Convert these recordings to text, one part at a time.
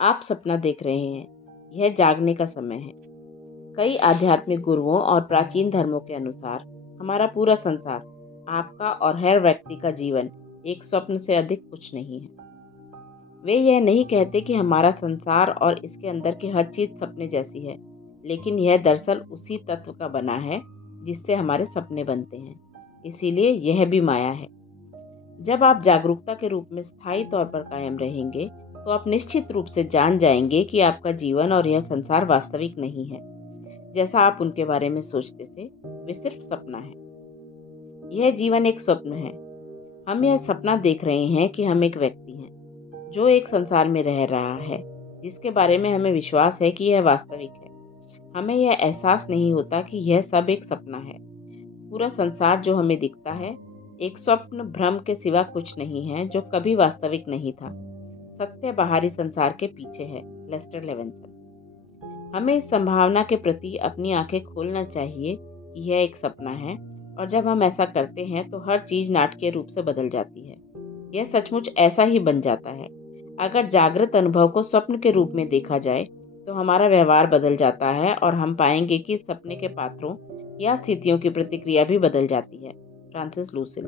आप सपना देख रहे हैं, यह जागने का समय है। कई आध्यात्मिक गुरुओं और प्राचीन धर्मों के अनुसार हमारा पूरा संसार, आपका और हर व्यक्ति का जीवन एक स्वप्न से अधिक कुछ नहीं है। वे यह नहीं कहते कि हमारा संसार और इसके अंदर की हर चीज सपने जैसी है, लेकिन यह दरअसल उसी तत्व का बना है जिससे हमारे सपने बनते हैं। इसीलिए यह भी माया है। जब आप जागरूकता के रूप में स्थायी तौर पर कायम रहेंगे, तो आप निश्चित रूप से जान जाएंगे कि आपका जीवन और यह संसार वास्तविक नहीं है। जैसा आप उनके बारे में सोचते थे, वे सिर्फ सपना है। यह जीवन एक स्वप्न है। हम यह सपना देख रहे हैं कि हम एक व्यक्ति हैं जो एक संसार में रह रहा है, जिसके बारे में हमें विश्वास है कि यह वास्तविक है। हमें यह एहसास नहीं होता कि यह सब एक सपना है। पूरा संसार जो हमें दिखता है, एक स्वप्न भ्रम के सिवा कुछ नहीं है, जो कभी वास्तविक नहीं था। सत्य बाहरी संसार के पीछे है। Lester Levinson. हमें इस संभावना के प्रति अपनी आंखें खोलना चाहिए कि यह एक सपना है, और जब हम ऐसा करते हैं तो हर चीज नाटकीय रूप से बदल जाती है। यह सचमुच ऐसा ही बन जाता है। अगर जागृत अनुभव को स्वप्न के रूप में देखा जाए, तो हमारा व्यवहार बदल जाता है और हम पाएंगे कि सपने के पात्रों या स्थितियों की प्रतिक्रिया भी बदल जाती है। Francis Lucille.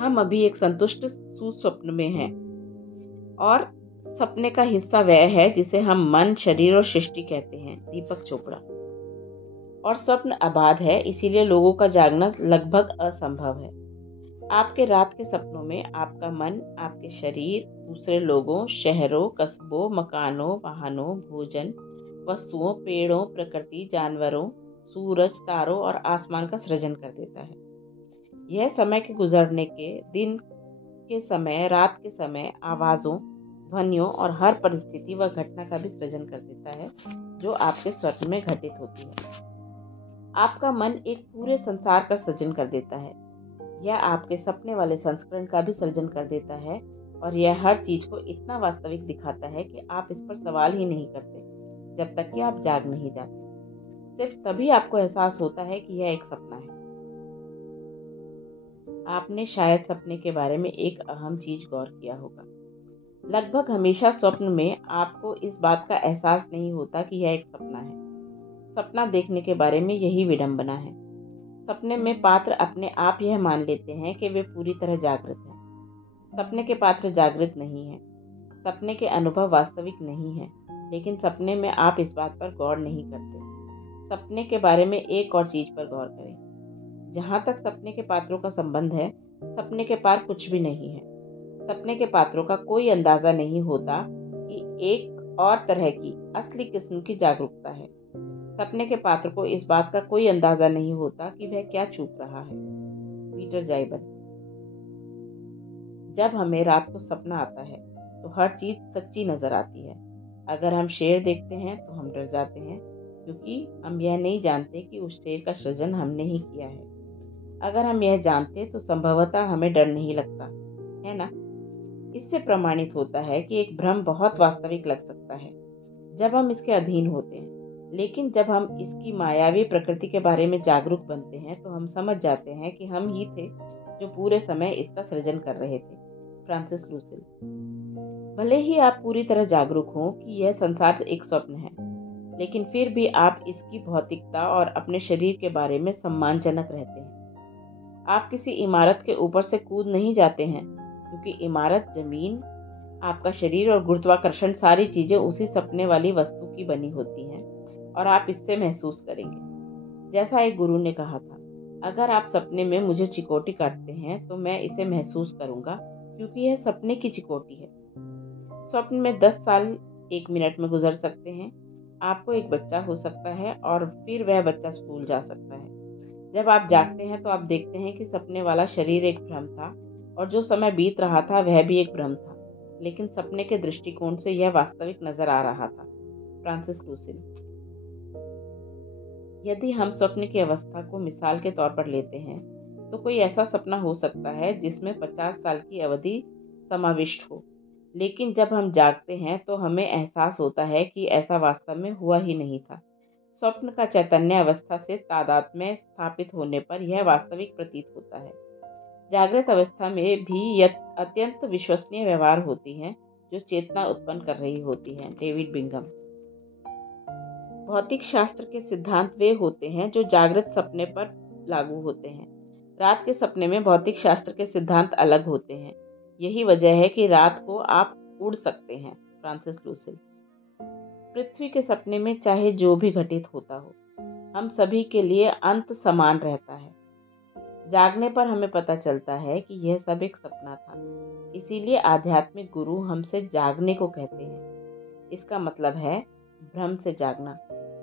हम अभी एक संतुष्ट सुस्वप्न में हैं, और सपने का हिस्सा वह है जिसे हम मन, शरीर और सृष्टि कहते हैं। दीपक चोपड़ा। और स्वप्न अबाध है, इसीलिए लोगों का जागना लगभग असंभव है। आपके रात के सपनों में आपका मन, आपके शरीर, दूसरे लोगों, शहरों, कस्बों, मकानों, वाहनों, भोजन, वस्तुओं, पेड़ों, प्रकृति, जानवरों, सूरज, तारों और आसमान का सृजन कर देता है। यह समय के गुजरने के, दिन के समय, रात के समय, आवाजों, ध्वनियों और हर परिस्थिति व घटना का भी सृजन कर देता है जो आपके स्वप्न में घटित होती है। आपका मन एक पूरे संसार का सृजन कर देता है। यह आपके सपने वाले संस्करण का भी सृजन कर देता है, और यह हर चीज को इतना वास्तविक दिखाता है कि आप इस पर सवाल ही नहीं करते जब तक कि आप जाग नहीं जाते। सिर्फ तभी आपको एहसास होता है कि यह एक सपना है। आपने शायद सपने के बारे में एक अहम चीज गौर किया होगा। लगभग हमेशा स्वप्न में आपको इस बात का एहसास नहीं होता कि यह एक सपना है। सपना देखने के बारे में यही विडंबना है। सपने में पात्र अपने आप यह मान लेते हैं कि वे पूरी तरह जागृत हैं। सपने के पात्र जागृत नहीं हैं। सपने के अनुभव वास्तविक नहीं है, लेकिन सपने में आप इस बात पर गौर नहीं करते। सपने के बारे में एक और चीज पर गौर करें। जहां तक सपने के पात्रों का संबंध है, सपने के पार कुछ भी नहीं है। सपने के पात्रों का कोई अंदाजा नहीं होता कि एक और तरह की असली किस्म की जागरूकता है। सपने के पात्र को इस बात का कोई अंदाजा नहीं होता कि वह क्या चूक रहा है। पीटर जाइबन। जब हमें रात को सपना आता है, तो हर चीज सच्ची नजर आती है। अगर हम शेर देखते हैं तो हम डर जाते हैं, क्योंकि हम यह नहीं जानते कि उस शेर का सृजन हमने ही किया है। अगर हम यह जानते तो संभवतः हमें डर नहीं लगता, है ना? इससे प्रमाणित होता है कि एक भ्रम बहुत वास्तविक लग सकता है जब हम इसके अधीन होते हैं, लेकिन जब हम इसकी मायावी प्रकृति के बारे में जागरूक बनते हैं, तो हम समझ जाते हैं कि हम ही थे जो पूरे समय इसका सृजन कर रहे थे। Francis Lucille. भले ही आप पूरी तरह जागरूक हों कि यह संसार एक स्वप्न है, लेकिन फिर भी आप इसकी भौतिकता और अपने शरीर के बारे में सम्मानजनक रहते हैं। आप किसी इमारत के ऊपर से कूद नहीं जाते हैं, क्योंकि इमारत, जमीन, आपका शरीर और गुरुत्वाकर्षण सारी चीजें उसी सपने वाली वस्तु की बनी होती हैं, और आप इससे महसूस करेंगे। जैसा एक गुरु ने कहा था, अगर आप सपने में मुझे चिकोटी काटते हैं तो मैं इसे महसूस करूंगा, क्योंकि यह सपने की चिकोटी है। स्वप्न में 10 साल 1 मिनट में गुजर सकते हैं। आपको एक बच्चा हो सकता है, और फिर वह बच्चा स्कूल जा सकता है। जब आप जागते हैं तो आप देखते हैं कि सपने वाला शरीर एक भ्रम था, और जो समय बीत रहा था वह भी एक भ्रम था, लेकिन सपने के दृष्टिकोण से यह वास्तविक नजर आ रहा था। Francis Lucille. यदि हम स्वप्न की अवस्था को मिसाल के तौर पर लेते हैं, तो कोई ऐसा सपना हो सकता है जिसमें 50 साल की अवधि समाविष्ट हो, लेकिन जब हम जागते हैं तो हमें एहसास होता है कि ऐसा वास्तव में हुआ ही नहीं था। स्वप्न का चैतन्य अवस्था से तादात्म्य में स्थापित होने पर यह वास्तविक प्रतीत होता है। जागृत अवस्था में भी अत्यंत विश्वसनीय व्यवहार होती हैं, जो चेतना उत्पन्न कर रही होती है। David Bingham. भौतिक शास्त्र के सिद्धांत वे होते हैं जो जागृत सपने पर लागू होते हैं। रात के सपने में भौतिक शास्त्र के सिद्धांत अलग होते हैं। यही वजह है कि रात को आप उड़ सकते हैं। Francis Lucille. पृथ्वी के सपने में चाहे जो भी घटित होता हो, हम सभी के लिए अंत समान रहता है। जागने पर हमें पता चलता है कि यह सब एक सपना था। इसीलिए आध्यात्मिक गुरु हमसे जागने को कहते हैं। इसका मतलब है भ्रम से जागना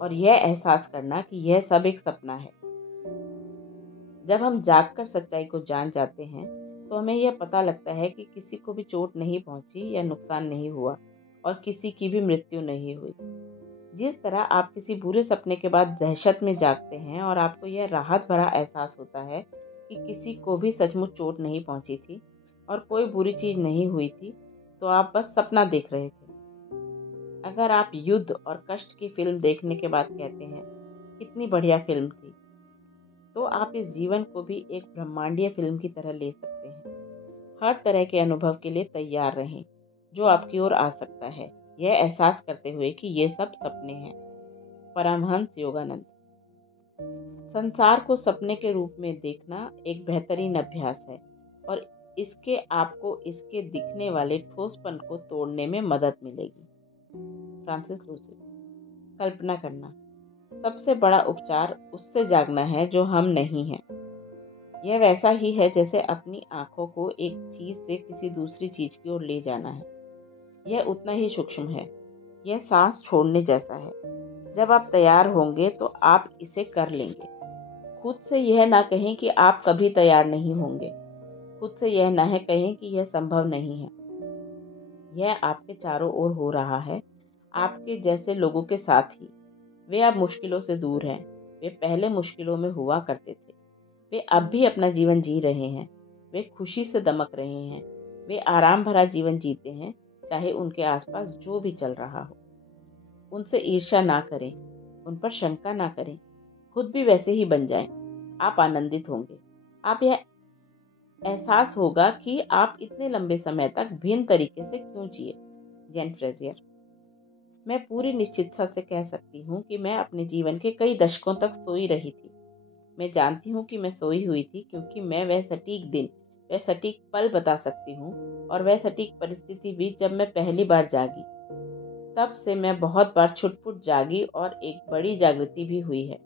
और यह एहसास करना कि यह सब एक सपना है। जब हम जागकर सच्चाई को जान जाते हैं तो हमें यह पता लगता है कि किसी को भी चोट नहीं पहुंची या नुकसान नहीं हुआ और किसी की भी मृत्यु नहीं हुई। जिस तरह आप किसी बुरे सपने के बाद दहशत में जागते हैं और आपको यह राहत भरा एहसास होता है कि किसी को भी सचमुच चोट नहीं पहुंची थी और कोई बुरी चीज नहीं हुई थी, तो आप बस सपना देख रहे थे। अगर आप युद्ध और कष्ट की फिल्म देखने के बाद कहते हैं कितनी बढ़िया फिल्म थी, तो आप इस जीवन को भी एक ब्रह्मांडीय फिल्म की तरह ले सकते हैं। हर तरह के अनुभव के लिए तैयार रहें जो आपकी ओर आ सकता है, यह एहसास करते हुए कि ये सब सपने हैं। परमहंस योगानंद। संसार को सपने के रूप में देखना एक बेहतरीन अभ्यास है और इसके आपको इसके दिखने वाले ठोसपन को तोड़ने में मदद मिलेगी। Francis Lucille. कल्पना करना। सबसे बड़ा उपचार उससे जागना है जो हम नहीं हैं। यह वैसा ही है जैसे अपनी आंखों को एक चीज से किसी दूसरी चीज की ओर ले जाना है। यह उतना ही सूक्ष्म है। यह सांस छोड़ने जैसा है। जब आप तैयार होंगे तो आप इसे कर लेंगे। खुद से यह ना कहें कि आप कभी तैयार नहीं होंगे। खुद से यह ना कहें कि यह संभव नहीं है। यह आपके चारों ओर हो रहा है, आपके जैसे लोगों के साथ ही। वे अब मुश्किलों से दूर हैं। वे पहले मुश्किलों में हुआ करते थे। वे अब भी अपना जीवन जी रहे हैं। वे खुशी से दमक रहे हैं। वे आराम भरा जीवन जीते हैं, चाहे उनके आसपास जो भी चल रहा हो। उनसे ईर्ष्या ना करें, उन पर शंका ना करें। खुद भी वैसे ही बन जाएं। आप आनंदित होंगे। आप यह एहसास होगा कि आप इतने लंबे समय तक भिन्न तरीके से क्यों जिए। जैन फ्रेजियर। मैं पूरी निश्चितता से कह सकती हूँ कि मैं अपने जीवन के कई दशकों तक सोई रही थी। मैं जानती हूँ कि मैं सोई हुई थी क्योंकि मैं वह सटीक दिन, वह सटीक पल बता सकती हूँ और वह सटीक परिस्थिति भी जब मैं पहली बार जागी। तब से मैं बहुत बार छुटपुट जागी और एक बड़ी जागृति भी हुई है।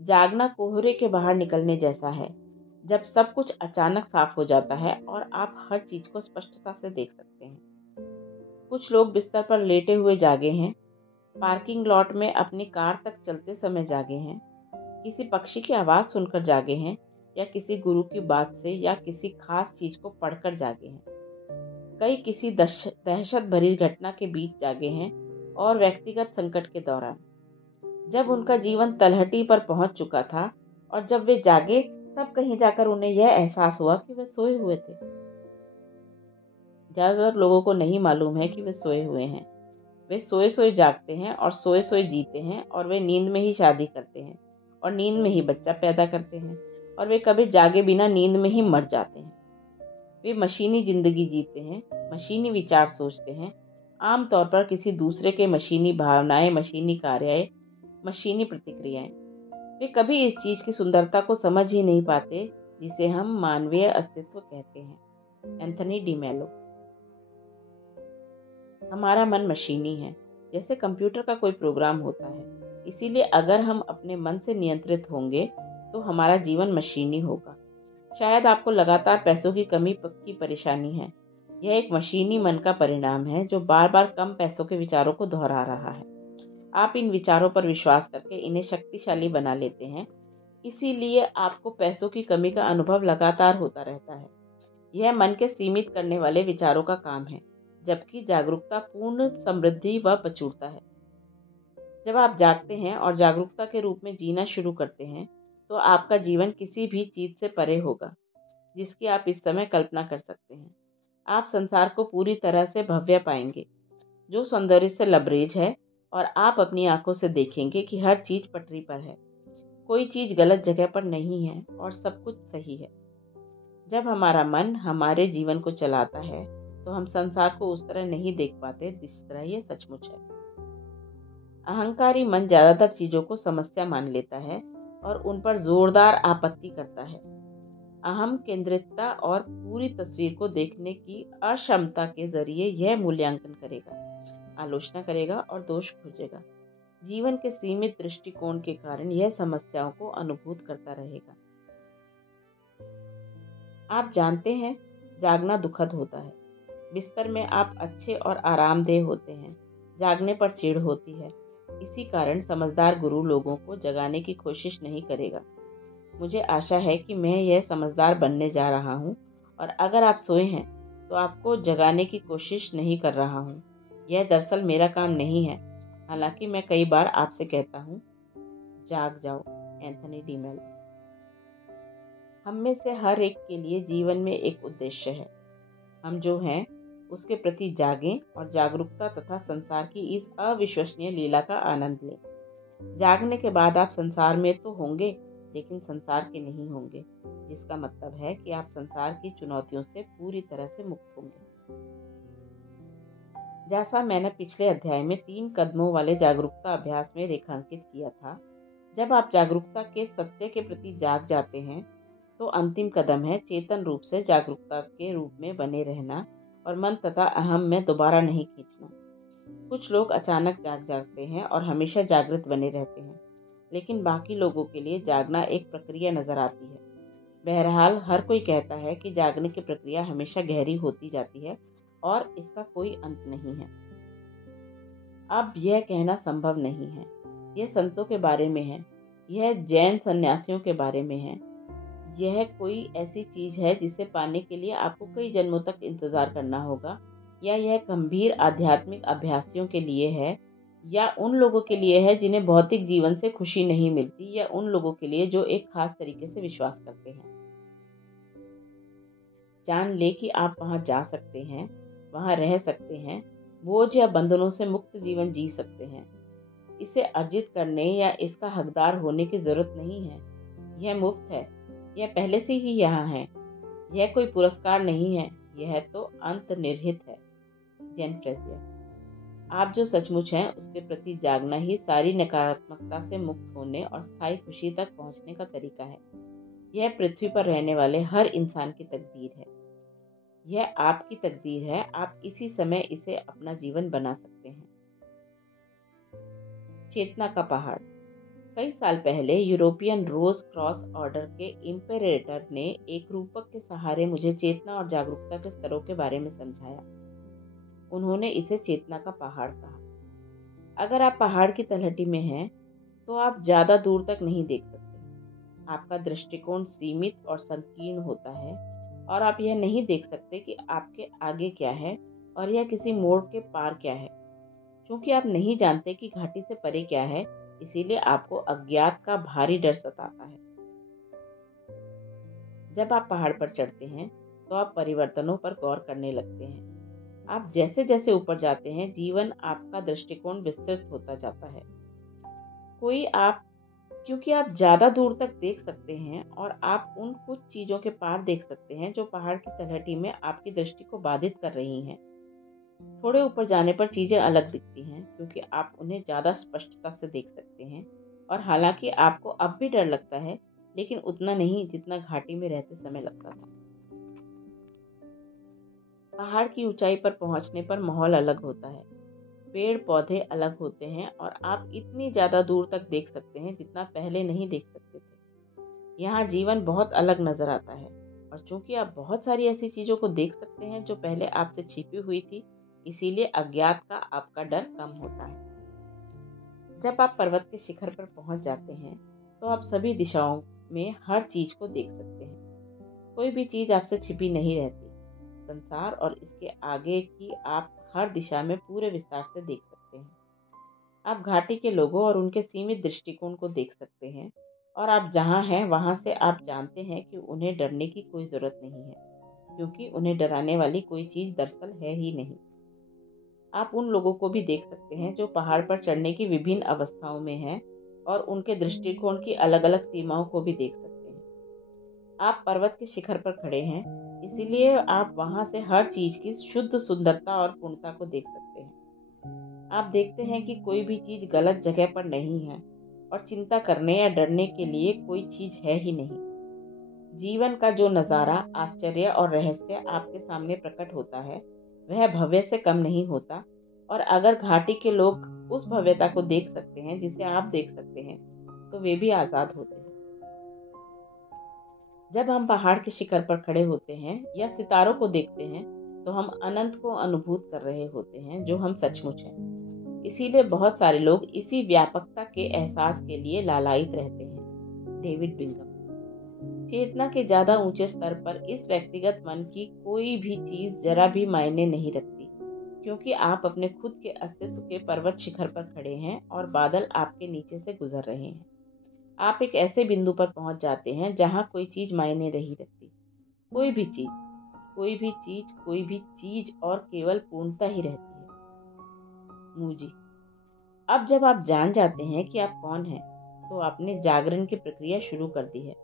जागना कोहरे के बाहर निकलने जैसा है, जब सब कुछ अचानक साफ हो जाता है और आप हर चीज को स्पष्टता से देख सकते हैं। कुछ लोग बिस्तर पर लेटे हुए जागे हैं, पार्किंग लॉट में अपनी कार तक चलते समय जागे हैं, किसी पक्षी की आवाज सुनकर जागे हैं या किसी गुरु की बात से या किसी खास चीज को पढ़कर जागे हैं। कई किसी दहशत भरी घटना के बीच जागे हैं और व्यक्तिगत संकट के दौरान, जब उनका जीवन तलहटी पर पहुंच चुका था। और जब वे जागे तब कहीं जाकर उन्हें यह एहसास हुआ कि वे सोए हुए थे। ज्यादातर लोगों को नहीं मालूम है कि वे सोए हुए हैं। वे सोए सोए जागते हैं और सोए सोए जीते हैं और वे नींद में ही शादी करते हैं और नींद में ही बच्चा पैदा करते हैं और वे कभी जागे बिना नींद में ही मर जाते हैं। वे मशीनी जिंदगी जीते हैं, मशीनी विचार सोचते हैं, आमतौर पर किसी दूसरे के मशीनी भावनाएं, मशीनी कार्य, मशीनी प्रतिक्रियाएं। वे कभी इस चीज की सुंदरता को समझ ही नहीं पाते जिसे हम मानवीय अस्तित्व कहते हैं। एंथनी डी मेलो। हमारा मन मशीनी है, जैसे कंप्यूटर का कोई प्रोग्राम होता है। इसीलिए अगर हम अपने मन से नियंत्रित होंगे तो हमारा जीवन मशीनी होगा। शायद आपको लगातार पैसों की कमी की परेशानी है। यह एक मशीनी मन का परिणाम है जो बार बार कम पैसों के विचारों को दोहरा रहा है। आप इन विचारों पर विश्वास करके इन्हें शक्तिशाली बना लेते हैं। इसीलिए आपको पैसों की कमी का अनुभव लगातार होता रहता है। यह मन के सीमित करने वाले विचारों का काम है, जबकि जागरूकता पूर्ण समृद्धि व प्रचुरता है। जब आप जागते हैं और जागरूकता के रूप में जीना शुरू करते हैं तो आपका जीवन किसी भी चीज से परे होगा जिसकी आप इस समय कल्पना कर सकते हैं। आप संसार को पूरी तरह से भव्य पाएंगे जो सौंदर्य से लबरेज है और आप अपनी आंखों से देखेंगे कि हर चीज पटरी पर है, कोई चीज गलत जगह पर नहीं है और सब कुछ सही है। जब हमारा मन हमारे जीवन को चलाता है तो हम संसार को उस तरह नहीं देख पाते जिस तरह ये सचमुच है। अहंकारी मन ज्यादातर चीजों को समस्या मान लेता है और उन पर जोरदार आपत्ति करता है। अहम केंद्रितता और पूरी तस्वीर को देखने की अक्षमता के जरिए यह मूल्यांकन करेगा, आलोचना करेगा और दोष खोजेगा। जीवन के सीमित दृष्टिकोण के कारण यह समस्याओं को अनुभूत करता रहेगा। आप जानते हैं, जागना दुखद होता है। बिस्तर में आप अच्छे और आरामदेह होते हैं, जागने पर चिढ़ होती है। इसी कारण समझदार गुरु लोगों को जगाने की कोशिश नहीं करेगा। मुझे आशा है कि मैं यह समझदार बनने जा रहा हूँ और अगर आप सोए हैं तो आपको जगाने की कोशिश नहीं कर रहा हूँ। यह दरअसल मेरा काम नहीं है, हालांकि मैं कई बार आपसे कहता हूँ, जाग जाओ। एंथनी डी मेल। हम में से हर एक के लिए जीवन में एक उद्देश्य है। हम जो हैं उसके प्रति जागें और जागरूकता तथा संसार की इस अविश्वसनीय लीला का आनंद लें। जागने के बाद आप संसार में तो होंगे, लेकिन संसार के नहीं होंगे, जिसका मतलब है कि आप संसार की चुनौतियों से पूरी तरह से मुक्त होंगे। जैसा मैंने पिछले अध्याय में 3 कदमों वाले जागरूकता अभ्यास में रेखांकित किया था, जब आप जागरूकता के सत्य के प्रति जाग जाते हैं तो अंतिम कदम है चेतन रूप से जागरूकता के रूप में बने रहना और मन तथा अहम में दोबारा नहीं खींचना। कुछ लोग अचानक जागते हैं और हमेशा जागृत बने रहते हैं, लेकिन बाकी लोगों के लिए जागना एक प्रक्रिया नजर आती है। बहरहाल हर कोई कहता है कि जागने की प्रक्रिया हमेशा गहरी होती जाती है और इसका कोई अंत नहीं है। अब यह कहना संभव नहीं है। यह संतों के बारे में है, यह जैन सन्यासियों के बारे में है। यह कोई ऐसी चीज है जिसे पाने के लिए आपको कई जन्मों तक इंतजार करना होगा, या यह गंभीर आध्यात्मिक अभ्यासियों के लिए है, या उन लोगों के लिए है जिन्हें भौतिक जीवन से खुशी नहीं मिलती, या उन लोगों के लिए जो एक खास तरीके से विश्वास करते हैं। जान ले कि आप वहां जा सकते हैं, वहां रह सकते हैं, बोझ या बंधनों से मुक्त जीवन जी सकते हैं। इसे अर्जित करने या इसका हकदार होने की जरूरत नहीं है। यह मुफ्त है, यह पहले से ही यहाँ है। यह कोई पुरस्कार नहीं है, यह तो अंतर्निहित है। जैन फ्रेजियर। आप जो सचमुच हैं उसके प्रति जागना ही सारी नकारात्मकता से मुक्त होने और स्थायी खुशी तक पहुंचने का तरीका है। यह पृथ्वी पर रहने वाले हर इंसान की तकदीर है। यह आपकी तकदीर है। आप इसी समय इसे अपना जीवन बना सकते हैं। चेतना का पहाड़। कई साल पहले यूरोपियन रोज क्रॉस ऑर्डर के इम्पेरेटर ने एक रूपक के सहारे मुझे चेतना और जागरूकता के स्तरों के बारे में समझाया। उन्होंने इसे चेतना का पहाड़ कहा। अगर आप पहाड़ की तलहटी में हैं तो आप ज्यादा दूर तक नहीं देख सकते। आपका दृष्टिकोण सीमित और संकीर्ण होता है और आप यह नहीं देख सकते कि आपके आगे क्या है और यह किसी मोड़ के पार क्या है। क्योंकि आप नहीं जानते कि घाटी से परे क्या है, इसीलिए आपको अज्ञात का भारी डर सताता है। जब आप पहाड़ पर चढ़ते हैं तो आप परिवर्तनों पर गौर करने लगते हैं। आप जैसे जैसे ऊपर जाते हैं, जीवन आपका दृष्टिकोण विस्तृत होता जाता है। क्योंकि आप ज्यादा दूर तक देख सकते हैं और आप उन कुछ चीजों के पार देख सकते हैं जो पहाड़ की तलहटी में आपकी दृष्टि को बाधित कर रही हैं। थोड़े ऊपर जाने पर चीजें अलग दिखती हैं, क्योंकि आप उन्हें ज्यादा स्पष्टता से देख सकते हैं। और हालांकि आपको अब भी डर लगता है, लेकिन उतना नहीं जितना घाटी में रहते समय लगता था। पहाड़ की ऊंचाई पर पहुंचने पर माहौल अलग होता है। पेड़ पौधे अलग होते हैं और आप इतनी ज्यादा दूर तक देख सकते हैं जितना पहले नहीं देख सकते थे। यहाँ जीवन बहुत अलग नजर आता है, और चूंकि आप बहुत सारी ऐसी चीजों को देख सकते हैं जो पहले आपसे छिपी हुई थी, इसीलिए अज्ञात का आपका डर कम होता है। जब आप पर्वत के शिखर पर पहुंच जाते हैं तो आप सभी दिशाओं में हर चीज को देख सकते हैं। कोई भी चीज आपसे छिपी नहीं रहती। संसार और इसके आगे की आप हर दिशा में पूरे विस्तार से देख सकते हैं। आप घाटी के लोगों और उनके सीमित दृष्टिकोण को देख सकते हैं, और आप जहां हैं वहां से आप जानते हैं कि उन्हें डरने की कोई जरूरत नहीं है, क्योंकि उन्हें डराने वाली कोई चीज दरअसल है ही नहीं। आप उन लोगों को भी देख सकते हैं जो पहाड़ पर चढ़ने की विभिन्न अवस्थाओं में हैं, और उनके दृष्टिकोण की अलग अलग सीमाओं को भी देख सकते हैं। आप पर्वत के शिखर पर खड़े हैं इसीलिए आप वहां से हर चीज की शुद्ध सुंदरता और पूर्णता को देख सकते हैं। आप देखते हैं कि कोई भी चीज गलत जगह पर नहीं है और चिंता करने या डरने के लिए कोई चीज है ही नहीं। जीवन का जो नज़ारा, आश्चर्य और रहस्य आपके सामने प्रकट होता है, वह भव्य से कम नहीं होता। और अगर घाटी के लोग उस भव्यता को देख सकते हैं जिसे आप देख सकते हैं, तो वे भी आजाद होते हैं। जब हम पहाड़ के शिखर पर खड़े होते हैं या सितारों को देखते हैं, तो हम अनंत को अनुभूत कर रहे होते हैं, जो हम सचमुच हैं। इसीलिए बहुत सारे लोग इसी व्यापकता के एहसास के लिए लालायित रहते हैं। David Bingham. चेतना के ज्यादा ऊंचे स्तर पर इस व्यक्तिगत मन की कोई भी चीज जरा भी मायने नहीं रखती, क्योंकि आप अपने खुद के अस्तित्व के पर्वत शिखर पर खड़े हैं और बादल आपके नीचे से गुजर रहे हैं। आप एक ऐसे बिंदु पर पहुंच जाते हैं जहां कोई चीज मायने नहीं रखती। कोई भी चीज, कोई भी चीज, कोई भी चीज और केवल पूर्णता ही रहती है। मूजी। अब जब आप जान जाते हैं कि आप कौन हैं, तो आपने जागरण की प्रक्रिया शुरू कर दी है।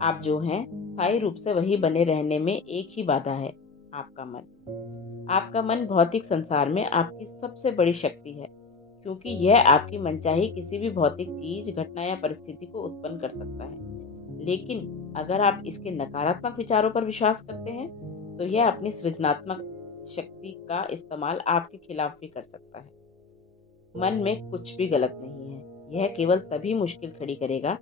आप जो हैं, स्थायी रूप से वही बने रहने में एक ही बाधा है, आपका मन। आपका मन भौतिक संसार में आपकी सबसे बड़ी शक्ति है, क्योंकि यह आपकी मनचाही किसी भी भौतिक चीज, घटना या परिस्थिति को उत्पन्न कर सकता है। लेकिन अगर आप इसके नकारात्मक विचारों पर विश्वास करते हैं, तो यह अपनी सृजनात्मक शक्ति का इस्तेमाल आपके खिलाफ भी कर सकता है। मन में कुछ भी गलत नहीं है। यह केवल तभी मुश्किल खड़ी करेगा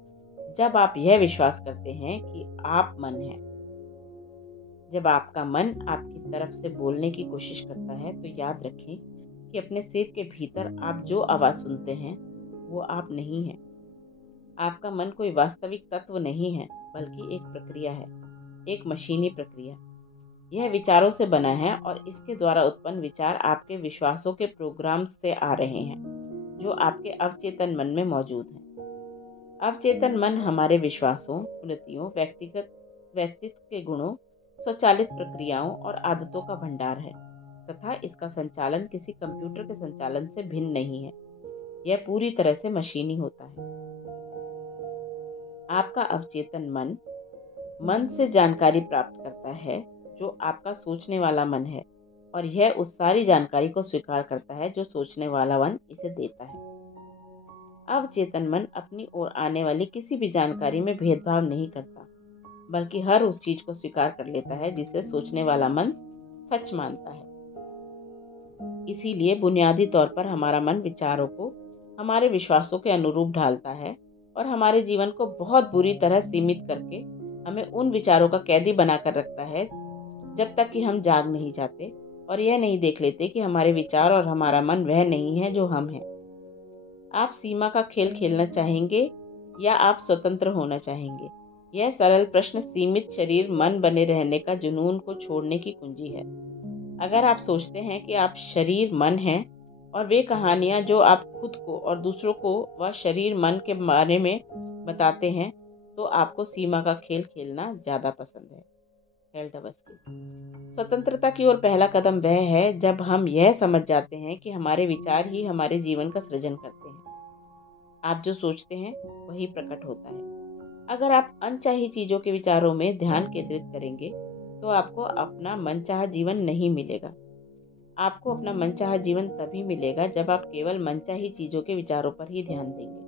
जब आप यह विश्वास करते हैं कि आप मन हैं। जब आपका मन आपकी तरफ से बोलने की कोशिश करता है, तो याद रखें कि अपने सिर के भीतर आप जो आवाज सुनते हैं, वो आप नहीं हैं। आपका मन कोई वास्तविक तत्व नहीं है, बल्कि एक प्रक्रिया है, एक मशीनी प्रक्रिया। यह विचारों से बना है और इसके द्वारा उत्पन्न विचार आपके विश्वासों के प्रोग्राम से आ रहे हैं, जो आपके अवचेतन मन में मौजूद हैं। अवचेतन मन हमारे विश्वासों, स्मृतियों, व्यक्तित्व के गुणों, स्वचालित प्रक्रियाओं और आदतों का भंडार है, तथा इसका संचालन किसी कंप्यूटर के संचालन से भिन्न नहीं है। यह पूरी तरह से मशीनी होता है। आपका अवचेतन मन से जानकारी प्राप्त करता है, जो आपका सोचने वाला मन है, और यह उस सारी जानकारी को स्वीकार करता है जो सोचने वाला मन इसे देता है। अवचेतन मन अपनी ओर आने वाली किसी भी जानकारी में भेदभाव नहीं करता, बल्कि हर उस चीज को स्वीकार कर लेता है जिसे सोचने वाला मन सच मानता है। इसीलिए बुनियादी तौर पर हमारा मन विचारों को हमारे विश्वासों के अनुरूप ढालता है और हमारे जीवन को बहुत बुरी तरह सीमित करके हमें उन विचारों का कैदी बनाकर रखता है, जब तक कि हम जाग नहीं जाते और यह नहीं देख लेते कि हमारे विचार और हमारा मन वह नहीं है जो हम हैं। आप सीमा का खेल खेलना चाहेंगे या आप स्वतंत्र होना चाहेंगे? यह सरल प्रश्न सीमित शरीर मन बने रहने का जुनून को छोड़ने की कुंजी है। अगर आप सोचते हैं कि आप शरीर मन हैं और वे कहानियां जो आप खुद को और दूसरों को व शरीर मन के बारे में बताते हैं, तो आपको सीमा का खेल खेलना ज्यादा पसंद है। स्वतंत्रता की ओर पहला कदम वह है जब हम यह समझ जाते हैं कि हमारे विचार ही हमारे जीवन का सृजन करते हैं। आप जो सोचते हैं वही प्रकट होता है। अगर आप अनचाही चीजों के विचारों में ध्यान केंद्रित करेंगे, तो आपको अपना मनचाहा जीवन नहीं मिलेगा। आपको अपना मनचाहा जीवन तभी मिलेगा जब आप केवल मनचाही चीजों के विचारों पर ही ध्यान देंगे।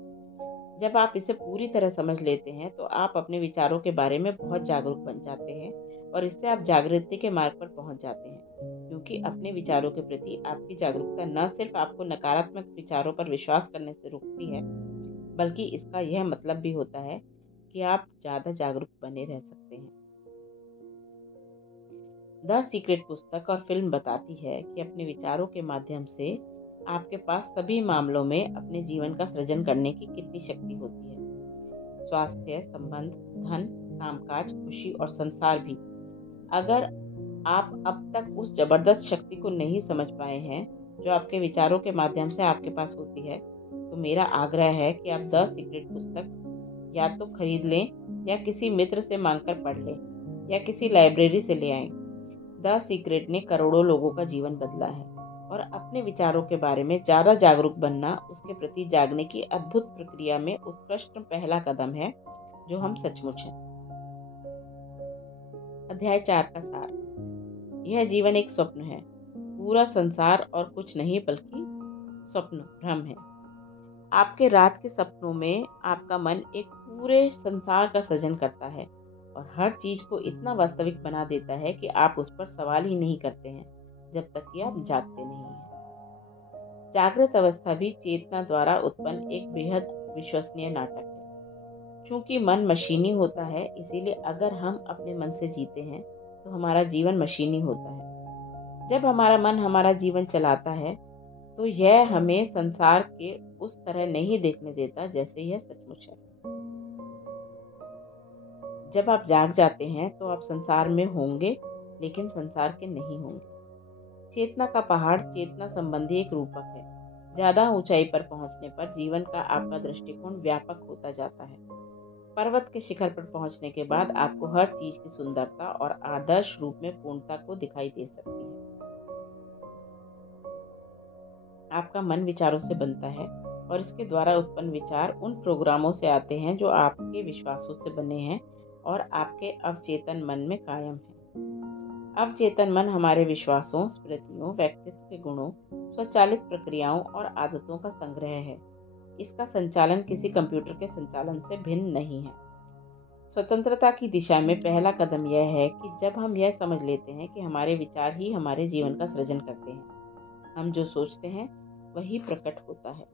जब आप इसे पूरी तरह समझ लेते हैं, तो आप अपने विचारों के बारे में बहुत जागरूक बन जाते हैं और इससे आप जागृति के मार्ग पर पहुंच जाते हैं, क्योंकि अपने विचारों के प्रति आपकी जागरूकता न सिर्फ आपको नकारात्मक विचारों पर विश्वास करने से रोकती है, बल्कि इसका यह मतलब भी होता है कि आप ज्यादा जागरूक बने रह सकते हैं। द सीक्रेट पुस्तक और फिल्म बताती है कि अपने विचारों के माध्यम से आपके पास सभी मामलों में अपने जीवन का सृजन करने की कितनी शक्ति होती है। स्वास्थ्य, संबंध, धन, कामकाज, खुशी और संसार भी। अगर आप अब तक उस जबरदस्त शक्ति को नहीं समझ पाए हैं जो आपके विचारों के माध्यम से आपके पास होती है, तो मेरा आग्रह है कि आप द सीक्रेट पुस्तक या तो खरीद लें या किसी मित्र से मांगकर पढ़ लें या किसी लाइब्रेरी से ले आएं। द सीक्रेट ने करोड़ों लोगों का जीवन बदला है और अपने विचारों के बारे में ज्यादा जागरूक बनना उसके प्रति जागने की अद्भुत प्रक्रिया में उत्कृष्ट पहला कदम है, जो हम सचमुच हैं। अध्याय 4 का सार। यह जीवन एक स्वप्न है। पूरा संसार और कुछ नहीं बल्कि स्वप्न, भ्रम है। आपके रात के सपनों में आपका मन एक पूरे संसार का सृजन करता है और हर चीज को इतना वास्तविक बना देता है कि आप उस पर सवाल ही नहीं करते हैं जब तक कि आप जागते नहीं हैं। जागृत अवस्था भी चेतना द्वारा उत्पन्न एक बेहद विश्वसनीय नाटक है। चूंकि मन मशीनी होता है, इसीलिए अगर हम अपने मन से जीते हैं तो हमारा जीवन मशीनी होता है। जब हमारा मन हमारा जीवन चलाता है तो यह हमें संसार के उस तरह नहीं देखने देता जैसे यह सचमुच है। जब आप जाग जाते हैं तो आप संसार में होंगे, लेकिन संसार के नहीं होंगे। चेतना का पहाड़ चेतना संबंधी एक रूपक है। ज्यादा ऊंचाई पर पहुंचने पर जीवन का आपका दृष्टिकोण व्यापक होता जाता है। पर्वत के शिखर पर पहुंचने के बाद आपको हर चीज की सुंदरता और आदर्श रूप में पूर्णता को दिखाई दे सकती है। आपका मन विचारों से बनता है और इसके द्वारा उत्पन्न विचार उन प्रोग्रामों से आते हैं जो आपके विश्वासों से बने हैं और आपके अवचेतन मन में कायम है। अवचेतन मन हमारे विश्वासों, स्मृतियों, व्यक्तित्व के गुणों, स्वचालित प्रक्रियाओं और आदतों का संग्रह है। इसका संचालन किसी कंप्यूटर के संचालन से भिन्न नहीं है। स्वतंत्रता की दिशा में पहला कदम यह है कि जब हम यह समझ लेते हैं कि हमारे विचार ही हमारे जीवन का सृजन करते हैं। हम जो सोचते हैं वही प्रकट होता है।